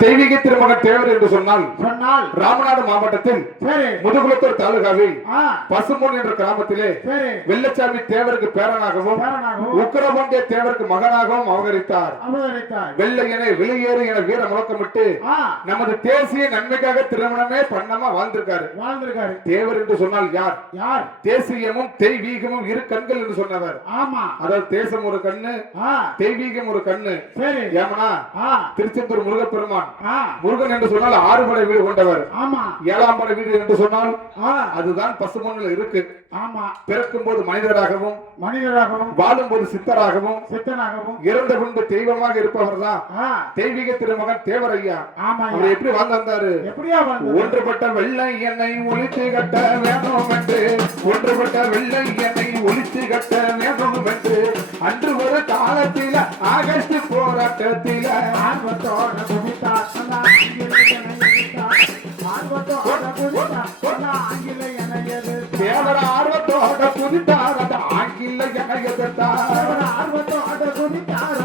தெய்வீக திருமகன் தேவர் என்று சொன்னால் சொன்னால் ராமநாடு மாவட்டத்தில் சரி. முதுகுளத்தூர் தாலுகாவில் ஆ. பசும்பொன் என்ற கிராமத்திலே வெள்ளச்சாமி தேவருக்கு பேரனாகவும் உக்கிரபாண்டிய தேவருக்கு மகனாகவும் அவதரித்தார். வெள்ளையனை வெளியேறு என வீர முழக்கமிட்டு நமது தேசிய நன்மைக்காக திருமணமே பண்ணாம வாழ்ந்திருக்காரு. வாழ்ந்திருக்காரு. தேவர் என்று சொன்னால் யார்? யார்? தேசியமும் தெய்வீகமும் இரு கண்கள் என்று சொன்னவர். ஆமா. அதாவது தேசம் ஒரு கண்ணு தெய்வீகம் ஒரு கண்ணு. சரி. ஏமனா? திருச்செந்தூர் முருகப்பெருமான் ஆ. முருகன் என்று சொன்னால் ஆறு படை வீடு கொண்டவர். ஆமா. ஏழாம் படை வீடு என்று சொன்னால் அதுதான் பசுமண்ணில் இருக்கு. ஆமா. பிறக்கும் போது மனிதராகவும் மனிதராகவும் வாழும் போது சித்தராகவும் சித்தனாகவும் இறந்த பின்பு தெய்வமாக இருப்பவர் தான் தெய்வீக திருமகன் தேவரையா ஆமா அவர் எப்படி வாழ்ந்து வந்தாரு? எப்படியா ஒன்றுபட்ட வெள்ளை எண்ணெய் ஒளித்து கட்ட வேணும் என்று ஒன்றுபட்ட வெள்ளை எண்ணெய் ஒளித்து கட்ட வேணும் என்று அன்று ஒரு காலத்தில ஆகஸ்ட் போராட்டத்தில ஆர்வத்தோட தேவர ஆர்வத்தோட குதித்தார் அந்த ஆங்கில என எதிர்த்தார். ஆர்வத்தோட குதித்தார்